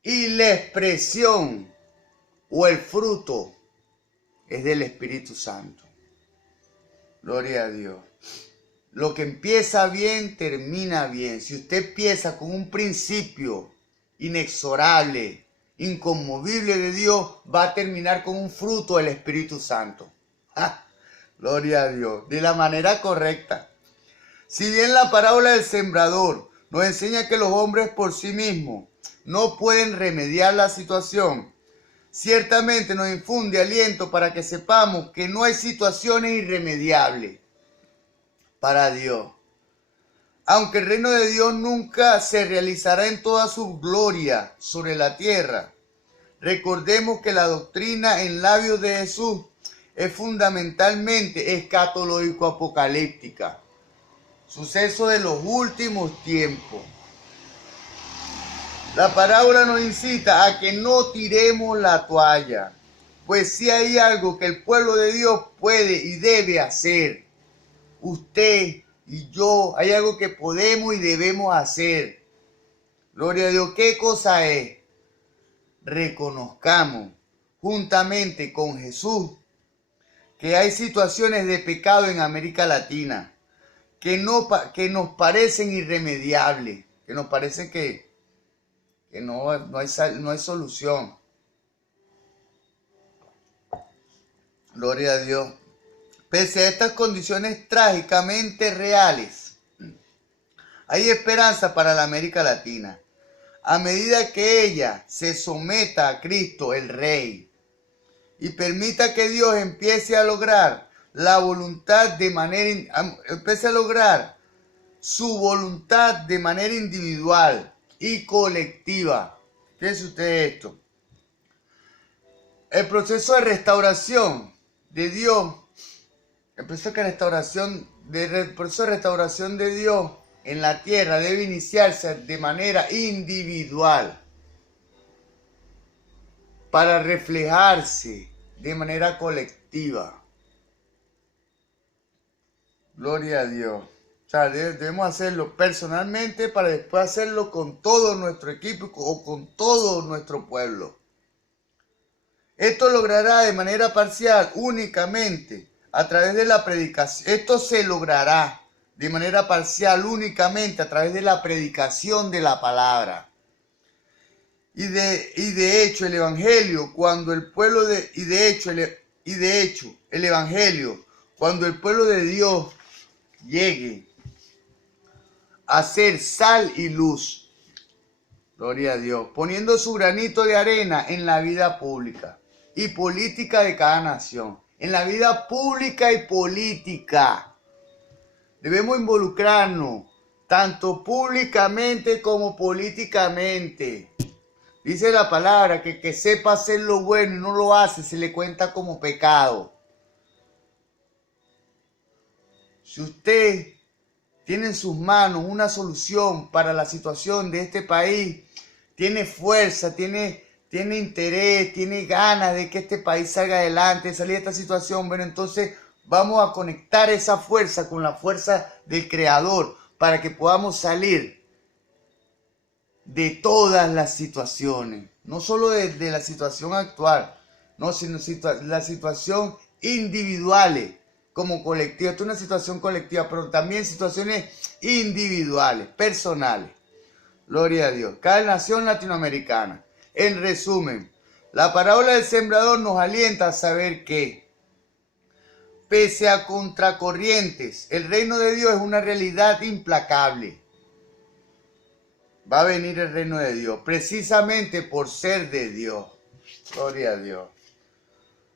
Y la expresión o el fruto es del Espíritu Santo. Gloria a Dios. Lo que empieza bien, termina bien. Si usted empieza con un principio inexorable, inconmovible de Dios, va a terminar con un fruto del Espíritu Santo. ¡Ja! Gloria a Dios. De la manera correcta. Si bien la parábola del sembrador nos enseña que los hombres por sí mismos no pueden remediar la situación, ciertamente nos infunde aliento para que sepamos que no hay situaciones irremediables para Dios. Aunque el reino de Dios nunca se realizará en toda su gloria sobre la tierra, recordemos que la doctrina en labios de Jesús es fundamentalmente escatológico-apocalíptica, suceso de los últimos tiempos. La parábola nos incita a que no tiremos la toalla, pues si hay algo que el pueblo de Dios puede y debe hacer, usted y yo, hay algo que podemos y debemos hacer. Gloria a Dios. ¿Qué cosa es? Reconozcamos juntamente con Jesús que hay situaciones de pecado en América Latina que nos parecen irremediables, que nos parece que no hay solución. Gloria a Dios. Pese a estas condiciones trágicamente reales, hay esperanza para la América Latina. A medida que ella se someta a Cristo, el Rey, y permita que Dios empiece a lograr su voluntad de manera individual y colectiva. Fíjese usted esto. El proceso de restauración de Dios, el proceso de restauración de Dios en la tierra debe iniciarse de manera individual para reflejarse de manera colectiva. Gloria a Dios. O sea, debemos hacerlo personalmente para después hacerlo con todo nuestro equipo o con todo nuestro pueblo. Esto logrará de manera parcial únicamente a través de la predicación. Esto se logrará de manera parcial únicamente a través de la predicación de la palabra. Y de hecho el evangelio, cuando el pueblo de Dios llegue a ser sal y luz, gloria a Dios, poniendo su granito de arena en la vida pública y política de cada nación, en la vida pública y política. Debemos involucrarnos tanto públicamente como políticamente. Dice la palabra que el que sepa hacer lo bueno y no lo hace, se le cuenta como pecado. Si usted tiene en sus manos una solución para la situación de este país, tiene fuerza, tiene interés, tiene ganas de que este país salga adelante, de salir de esta situación, bueno, entonces vamos a conectar esa fuerza con la fuerza del Creador para que podamos salir de todas las situaciones, no solo de la situación actual, no, sino la situación individuales como colectiva. Esto es una situación colectiva, pero también situaciones individuales, personales. Gloria a Dios. Cada nación latinoamericana. En resumen, la parábola del sembrador nos alienta a saber que, pese a contracorrientes, el reino de Dios es una realidad implacable. Va a venir el reino de Dios, precisamente por ser de Dios. Gloria a Dios.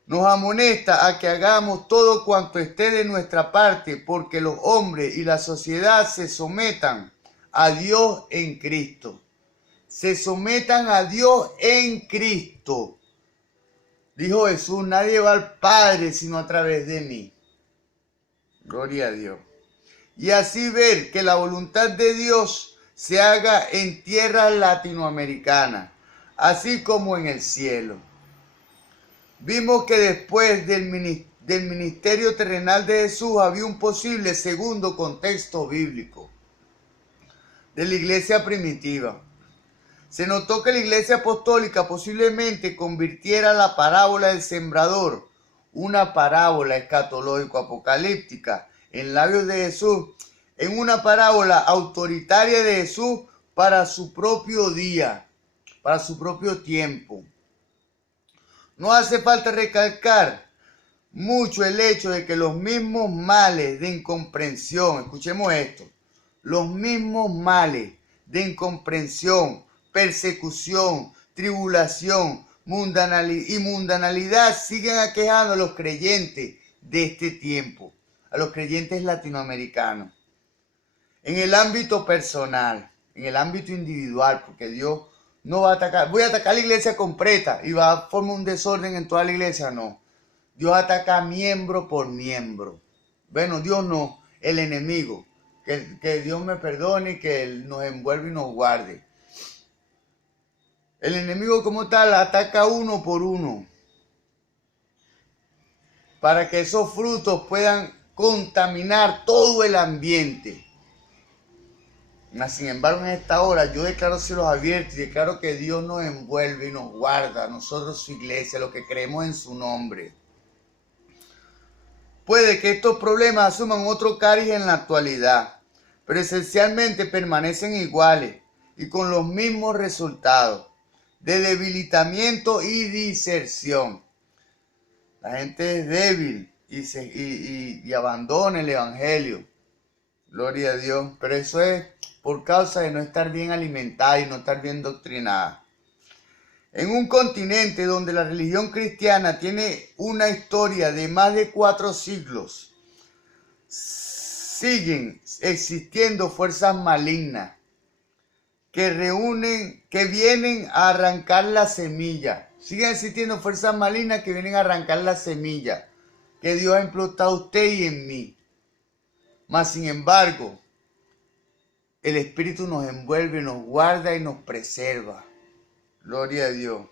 Nos amonesta a que hagamos todo cuanto esté de nuestra parte, porque los hombres y la sociedad se sometan a Dios en Cristo. se sometan a Dios en Cristo. Dijo Jesús, nadie va al Padre sino a través de mí. Gloria a Dios. Y así ver que la voluntad de Dios se haga en tierras latinoamericanas, así como en el cielo. Vimos que después del ministerio terrenal de Jesús había un posible segundo contexto bíblico de la iglesia primitiva. Se notó que la iglesia apostólica posiblemente convirtiera la parábola del sembrador, una parábola escatológico-apocalíptica en labios de Jesús, en una parábola autoritaria de Jesús para su propio día, para su propio tiempo. No hace falta recalcar mucho el hecho de que los mismos males de incomprensión, escuchemos esto, los mismos males de incomprensión, persecución, tribulación, mundanalidad siguen aquejando a los creyentes de este tiempo, a los creyentes latinoamericanos. En el ámbito personal, en el ámbito individual, porque Dios no va a atacar, voy a atacar la iglesia completa y va a formar un desorden en toda la iglesia, no. Dios ataca miembro por miembro. Bueno, Dios no, el enemigo. Que Dios me perdone y que Él nos envuelve y nos guarde. El enemigo como tal ataca uno por uno, para que esos frutos puedan contaminar todo el ambiente. Sin embargo, en esta hora yo declaro cielos abiertos y declaro que Dios nos envuelve y nos guarda, nosotros su iglesia, los que creemos en su nombre. Puede que estos problemas asuman otro cariz en la actualidad, pero esencialmente permanecen iguales y con los mismos resultados de debilitamiento y diserción. La gente es débil y abandona el evangelio. Gloria a Dios. Pero eso es por causa de no estar bien alimentada y no estar bien doctrinada. En un continente donde la religión cristiana tiene una historia de más de 4 siglos, siguen existiendo fuerzas malignas que vienen a arrancar la semilla. Siguen existiendo fuerzas malignas que vienen a arrancar la semilla que Dios ha implantado en usted y en mí. Mas sin embargo, el Espíritu nos envuelve, nos guarda y nos preserva. Gloria a Dios.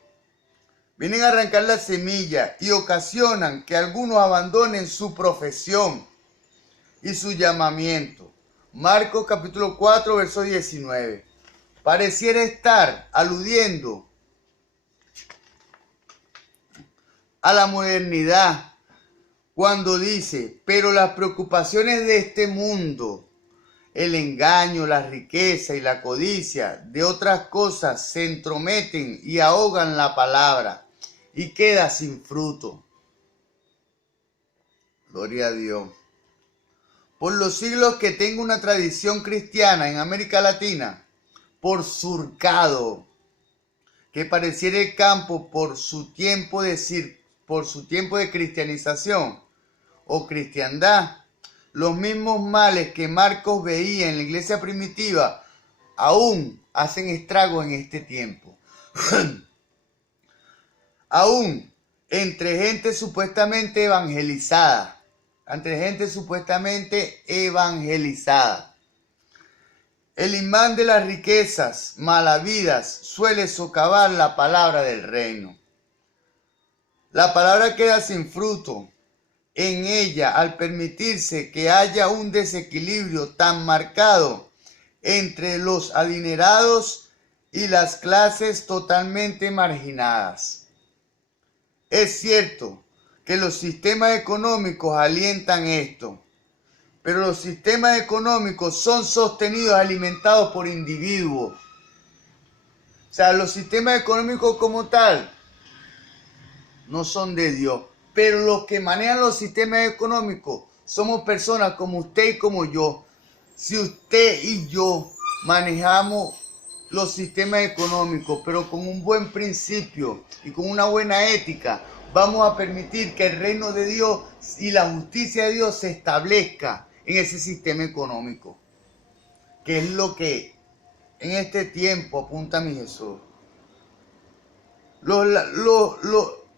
Vienen a arrancar la semilla y ocasionan que algunos abandonen su profesión y su llamamiento. Marcos capítulo 4, verso 19. Pareciera estar aludiendo a la modernidad cuando dice, pero las preocupaciones de este mundo, el engaño, la riqueza y la codicia de otras cosas se entrometen y ahogan la palabra y queda sin fruto. Gloria a Dios. Por los siglos que tengo una tradición cristiana en América Latina, por surcado, que pareciera el campo por su tiempo de cristianización o cristiandad, los mismos males que Marcos veía en la iglesia primitiva aún hacen estragos en este tiempo. Aún entre gente supuestamente evangelizada. El imán de las riquezas malavidas suele socavar la palabra del reino. La palabra queda sin fruto en ella al permitirse que haya un desequilibrio tan marcado entre los adinerados y las clases totalmente marginadas. Es cierto que los sistemas económicos alientan esto, pero los sistemas económicos son sostenidos, alimentados por individuos. O sea, los sistemas económicos como tal no son de Dios, pero los que manejan los sistemas económicos somos personas como usted y como yo. Si usted y yo manejamos los sistemas económicos, pero con un buen principio y con una buena ética, vamos a permitir que el reino de Dios y la justicia de Dios se establezca en ese sistema económico, que es lo que en este tiempo, apunta mi Jesús.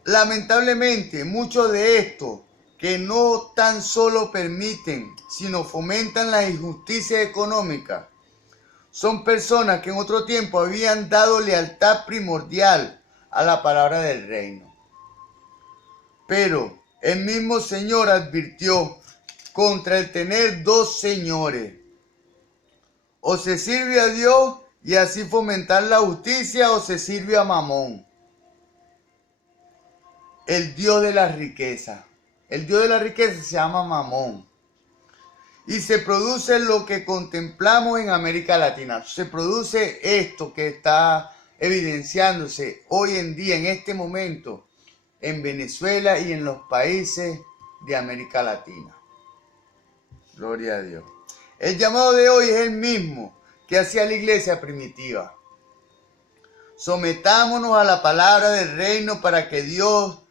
Lamentablemente, muchos de estos que no tan solo permiten, sino fomentan la injusticia económica, son personas que en otro tiempo habían dado lealtad primordial a la palabra del reino. Pero el mismo Señor advirtió contra el tener dos señores. O se sirve a Dios y así fomentar la justicia, o se sirve a Mamón, el Dios de la riqueza. El Dios de la riqueza se llama Mamón. Y se produce lo que contemplamos en América Latina. Se produce esto que está evidenciándose hoy en día, en este momento, en Venezuela y en los países de América Latina. Gloria a Dios. El llamado de hoy es el mismo que hacía la iglesia primitiva. Sometámonos a la palabra del reino para que el Dios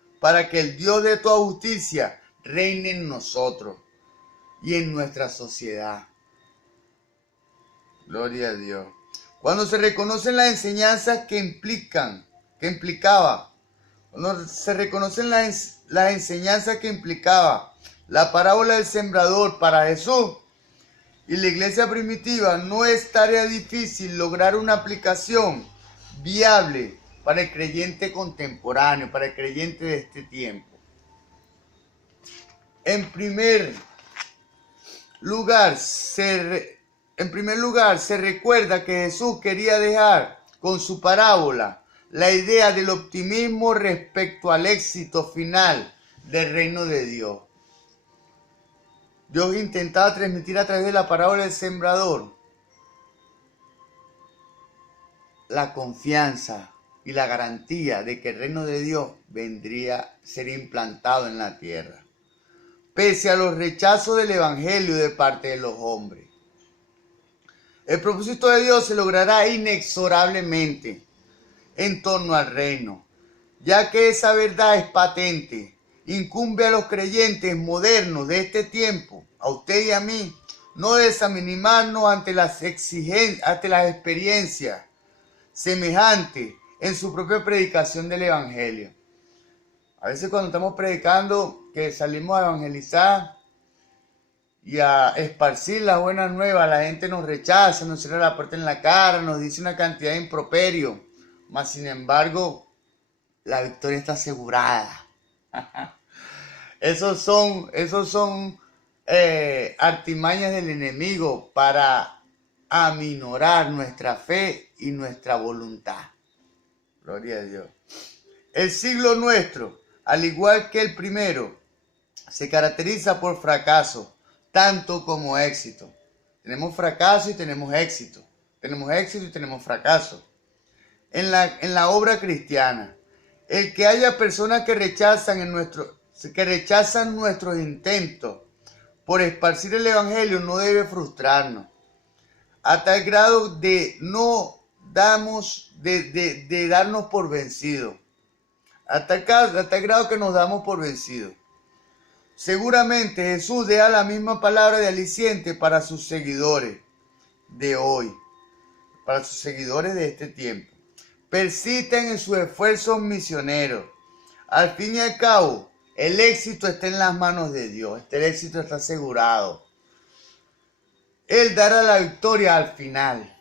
de toda justicia reine en nosotros y en nuestra sociedad. Gloria a Dios. Cuando se reconocen las enseñanzas cuando se reconocen las enseñanzas que implicaba la parábola del sembrador para Jesús y la iglesia primitiva, no es tarea difícil lograr una aplicación viable para el creyente contemporáneo, para el creyente de este tiempo. En primer lugar, se recuerda que Jesús quería dejar con su parábola la idea del optimismo respecto al éxito final del reino de Dios. Dios intentaba transmitir a través de la parábola del sembrador la confianza y la garantía de que el reino de Dios sería implantado en la tierra, pese a los rechazos del evangelio de parte de los hombres. El propósito de Dios se logrará inexorablemente en torno al reino, ya que esa verdad es patente. Incumbe a los creyentes modernos de este tiempo, a usted y a mí, no desanimarnos ante las experiencias semejantes en su propia predicación del evangelio. A veces cuando estamos predicando, que salimos a evangelizar y a esparcir las buenas nuevas, la gente nos rechaza, nos cierra la puerta en la cara, nos dice una cantidad de improperios, mas sin embargo, la victoria está asegurada. Esos son artimañas del enemigo para aminorar nuestra fe y nuestra voluntad. Gloria a Dios. El siglo nuestro, al igual que el primero, se caracteriza por fracaso, tanto como éxito. Tenemos fracaso y tenemos éxito. Tenemos éxito y tenemos fracaso. En la obra cristiana, el que haya personas que rechazan nuestros intentos por esparcir el evangelio no debe frustrarnos, a tal grado de darnos por vencidos, a tal grado que nos damos por vencidos. Seguramente Jesús deja la misma palabra de aliciente para sus seguidores de hoy, para sus seguidores de este tiempo. Persisten en sus esfuerzos misioneros. Al fin y al cabo, el éxito está en las manos de Dios. El éxito está asegurado. Él dará la victoria al final.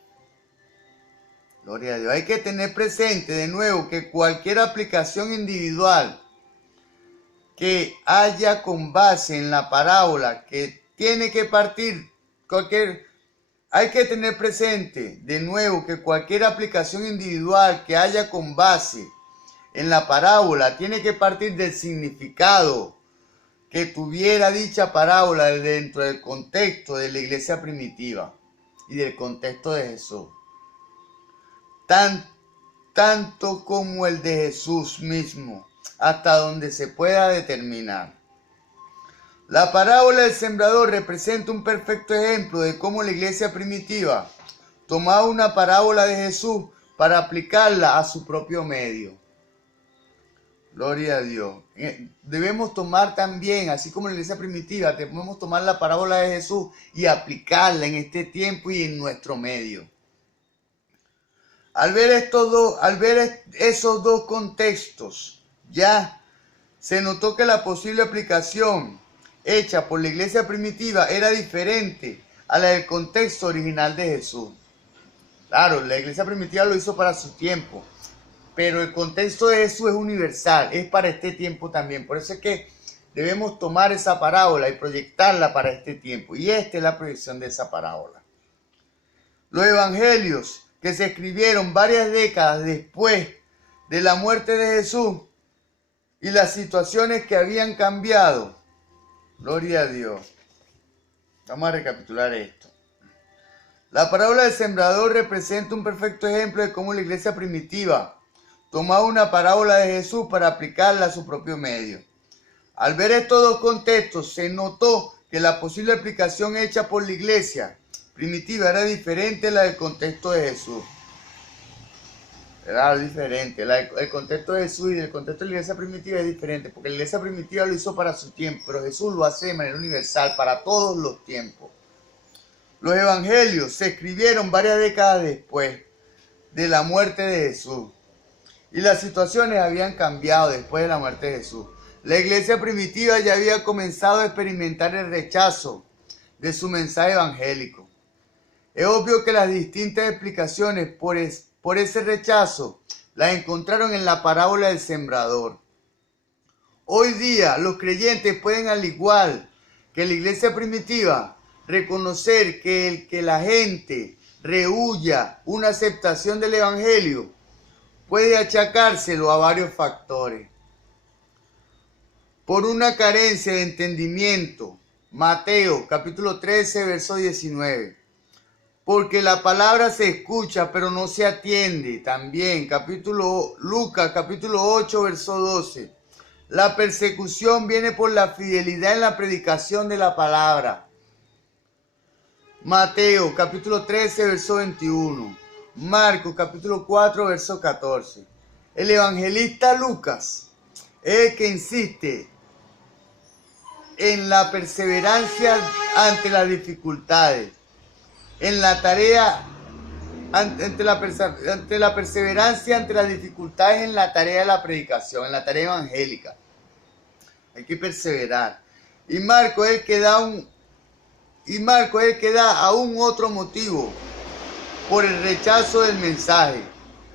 Gloria a Dios. Hay que tener presente de nuevo que cualquier aplicación individual que haya con base en la parábola que tiene que partir, hay que tener presente de nuevo que cualquier aplicación individual que haya con base en la parábola tiene que partir del significado que tuviera dicha parábola dentro del contexto de la iglesia primitiva y del contexto de Jesús. Tanto como el de Jesús mismo, hasta donde se pueda determinar. La parábola del sembrador representa un perfecto ejemplo de cómo la iglesia primitiva tomaba una parábola de Jesús para aplicarla a su propio medio. Gloria a Dios. Debemos tomar también, así como la iglesia primitiva, debemos tomar la parábola de Jesús y aplicarla en este tiempo y en nuestro medio. Al ver esos dos contextos, ya se notó que la posible aplicación hecha por la iglesia primitiva era diferente a la del contexto original de Jesús. Claro, la iglesia primitiva lo hizo para su tiempo, pero el contexto de Jesús es universal, es para este tiempo también. Por eso es que debemos tomar esa parábola y proyectarla para este tiempo. Y esta es la proyección de esa parábola. Los evangelios que se escribieron varias décadas después de la muerte de Jesús y las situaciones que habían cambiado. Gloria a Dios. Vamos a recapitular esto. La parábola del sembrador representa un perfecto ejemplo de cómo la iglesia primitiva tomaba una parábola de Jesús para aplicarla a su propio medio. Al ver estos dos contextos, se notó que la posible aplicación hecha por la iglesia primitiva era diferente a la del contexto de Jesús. Era diferente. El contexto de Jesús y el contexto de la iglesia primitiva es diferente, porque la iglesia primitiva lo hizo para su tiempo, pero Jesús lo hace de manera universal para todos los tiempos. Los evangelios se escribieron varias décadas después de la muerte de Jesús y las situaciones habían cambiado después de la muerte de Jesús. La iglesia primitiva ya había comenzado a experimentar el rechazo de su mensaje evangélico. Es obvio que las distintas explicaciones por ese rechazo las encontraron en la parábola del sembrador. Hoy día los creyentes pueden, al igual que la iglesia primitiva, reconocer que el que la gente rehúya una aceptación del evangelio puede achacárselo a varios factores. Por una carencia de entendimiento. Mateo capítulo 13, verso 19. Porque la palabra se escucha, pero no se atiende. También Lucas capítulo 8, verso 12. La persecución viene por la fidelidad en la predicación de la palabra. Mateo capítulo 13, verso 21. Marcos capítulo 4, verso 14. El evangelista Lucas es el que insiste en la perseverancia ante las dificultades, en la tarea, ante la perseverancia ante las dificultades en la tarea de la predicación, en la tarea evangélica. Hay que perseverar. Y Marco es el que da aún otro motivo por el rechazo del mensaje: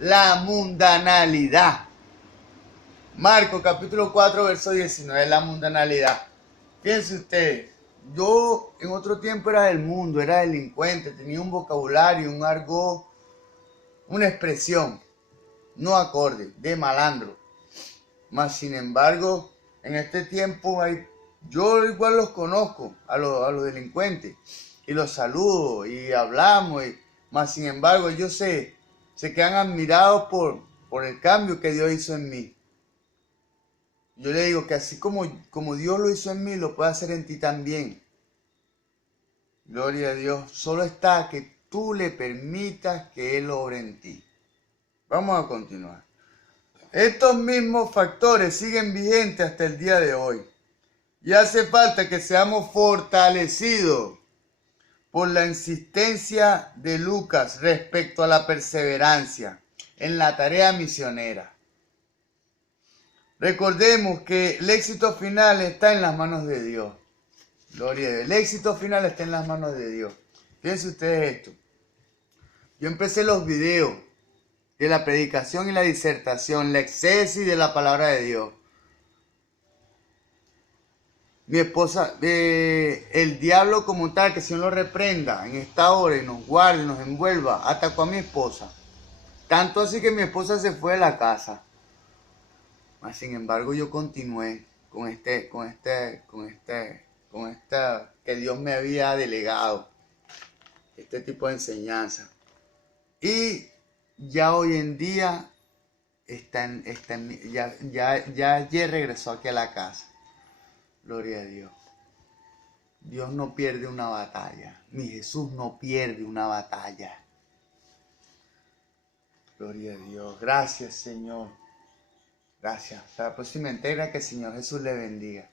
la mundanalidad. Marcos capítulo 4, verso 19, la mundanalidad. Fíjense ustedes, yo en otro tiempo era del mundo, era delincuente, tenía un vocabulario, un argot, una expresión no acorde, de malandro. Mas sin embargo, en este tiempo yo igual los conozco a los delincuentes y los saludo y hablamos, mas sin embargo ellos se quedan admirados por el cambio que Dios hizo en mí. Yo le digo que así como Dios lo hizo en mí, lo puede hacer en ti también. Gloria a Dios. Solo está que tú le permitas que Él obre en ti. Vamos a continuar. Estos mismos factores siguen vigentes hasta el día de hoy. Y hace falta que seamos fortalecidos por la insistencia de Lucas respecto a la perseverancia en la tarea misionera. Recordemos que el éxito final está en las manos de Dios. Gloria a Dios. El éxito final está en las manos de Dios. Fíjense ustedes esto. Yo empecé los videos de la predicación y la disertación, la exégesis de la palabra de Dios. Mi esposa, el diablo como tal, que el Señor lo reprenda en esta hora y nos guarde, nos envuelva, atacó a mi esposa. Tanto así que mi esposa se fue de la casa. Mas sin embargo yo continué con que Dios me había delegado, este tipo de enseñanza. Y ya hoy en día ya ayer regresó aquí a la casa. Gloria a Dios. Dios no pierde una batalla. Mi Jesús no pierde una batalla. Gloria a Dios. Gracias, Señor. Gracias. Hasta la próxima entrega. Que el Señor Jesús le bendiga.